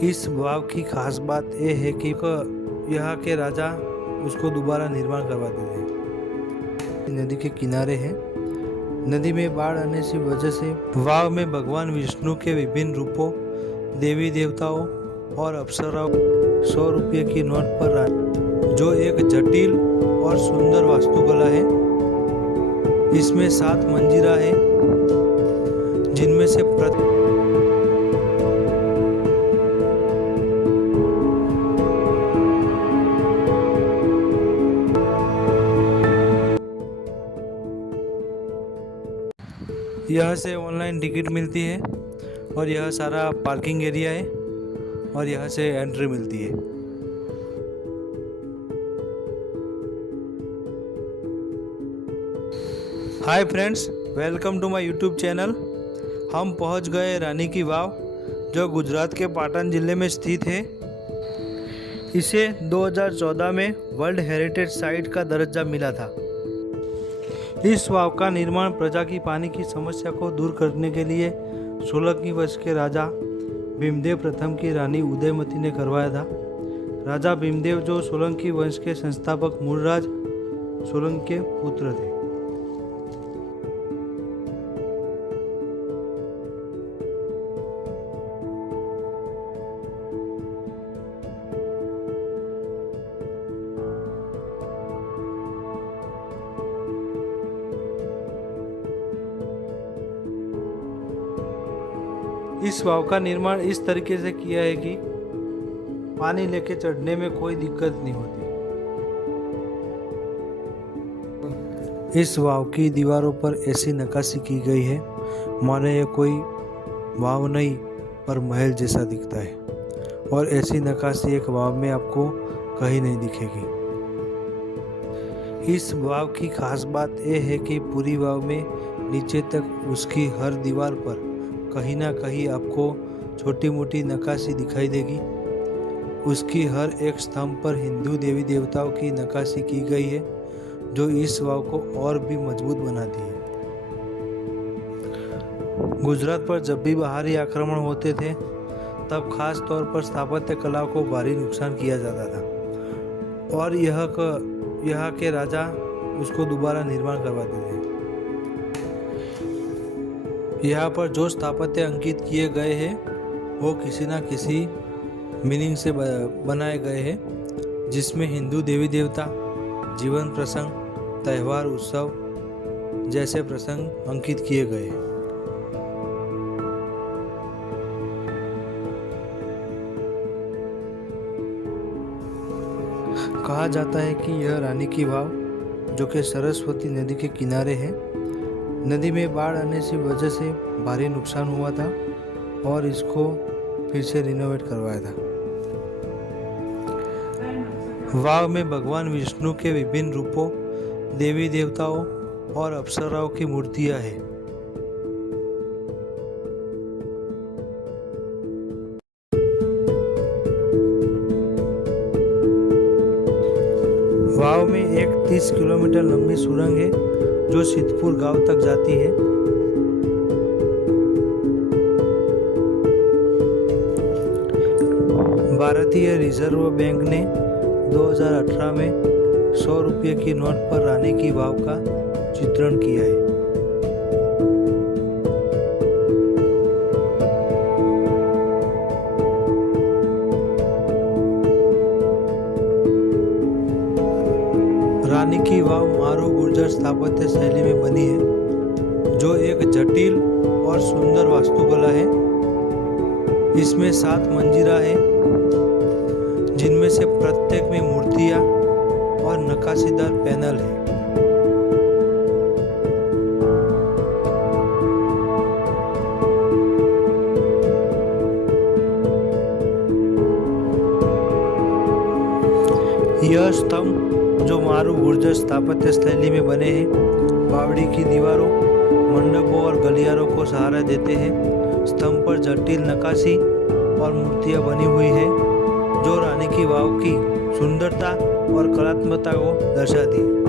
इस वाव की खास बात यह है कि यहाँ के राजा उसको दोबारा निर्माण करवाते थे। नदी के किनारे है। नदी में बाढ़ आने की वजह से वाव में भगवान विष्णु के विभिन्न रूपों, देवी देवताओं और अप्सराओं 100 रुपये की नोट पर जो एक जटिल और सुंदर वास्तुकला है। इसमें 7 मंजिला है, जिनमें से यह से ऑनलाइन टिकट मिलती है और यह सारा पार्किंग एरिया है और यह से एंट्री मिलती है। Hi friends, welcome to my YouTube channel. हम पहुंच गए रानी की वाव, जो गुजरात के पाटन जिले में स्थित है। इसे 2014 में वर्ल्ड हेरिटेज साइट का दर्जा मिला था। इस वाव का निर्माण प्रजा की पानी की समस्या को दूर करने के लिए सोलंकी वंश के राजा भीमदेव प्रथम की रानी उदयमती ने करवाया था। राजा भीमदेव, जो सोलंकी वंश के संस्थापक मूलराज सोलंकी के पुत्र थे। इस वाव का निर्माण इस तरीके से किया है कि पानी लेके चढ़ने में कोई दिक्कत नहीं होती। इस वाव की दीवारों पर ऐसी नक्काशी की गई है मानो ये कोई वाव नहीं पर महल जैसा दिखता है, और ऐसी नक्काशी एक वाव में आपको कहीं नहीं दिखेगी। इस वाव की खास बात यह है कि पूरी वाव में नीचे तक उसकी हर दीवार पर कहीं ना कहीं आपको छोटी मोटी नक्काशी दिखाई देगी। उसकी हर एक स्तंभ पर हिंदू देवी देवताओं की नक्काशी की गई है, जो इस वाव को और भी मजबूत बनाती है। गुजरात पर जब भी बाहरी आक्रमण होते थे, तब खास तौर पर स्थापत्य कला को भारी नुकसान किया जाता था और यहाँ के राजा उसको दोबारा निर्माण करवाते थे। यहाँ पर जो स्थापत्य अंकित किए गए हैं वो किसी न किसी मीनिंग से बनाए गए हैं, जिसमें हिंदू देवी देवता, जीवन प्रसंग, त्यौहार, उत्सव जैसे प्रसंग अंकित किए गए हैं। कहा जाता है कि यह रानी की वाव, जो कि सरस्वती नदी के किनारे है, नदी में बाढ़ आने की वजह से भारी नुकसान हुआ था और इसको फिर से रिनोवेट करवाया था। वाव में भगवान विष्णु के विभिन्न रूपों, देवी देवताओं और अप्सराओं की मूर्तियां हैं। वाव में एक 30 किलोमीटर लंबी सुरंग है, जो सिद्धपुर गांव तक जाती है। भारतीय रिजर्व बैंक ने 2018 में 100 रुपये की नोट पर रानी की वाव का चित्रण किया है। रानी की वाव मारू गुर्जर स्थापत्य शैली में बनी है, जो एक जटिल और सुंदर वास्तुकला है। इसमें 7 मंजिला है, जिनमें से प्रत्येक में मूर्तियां और नक्काशीदार पैनल है। यह स्तंभ, जो मारू गुर्जर स्थापत्य शैली में बने हैं, बावड़ी की दीवारों, मंडपों और गलियारों को सहारा देते हैं। स्तंभ पर जटिल नक्काशी और मूर्तियां बनी हुई है, जो रानी की वाव की सुंदरता और कलात्मकता को दर्शाती है।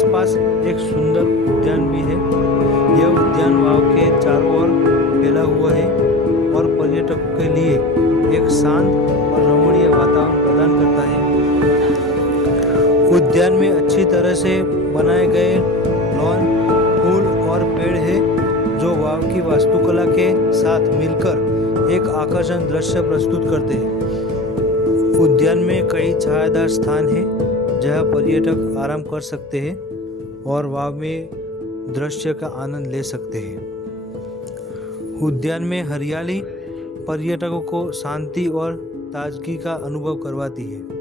आसपास एक सुंदर उद्यान भी है। यह उद्यान वाव के चारों ओर फैला हुआ है और पर्यटकों के लिए एक शांत और रमणीय वातावरण प्रदान करता है। उद्यान में अच्छी तरह से बनाए गए लॉन, फूल और पेड़ है जो वाव की वास्तुकला के साथ मिलकर एक आकर्षक दृश्य प्रस्तुत करते हैं। उद्यान में कई छायादार स्थान हैं जहां पर्यटक आराम कर सकते हैं और वाव में दृश्य का आनंद ले सकते हैं। उद्यान में हरियाली पर्यटकों को शांति और ताजगी का अनुभव करवाती है।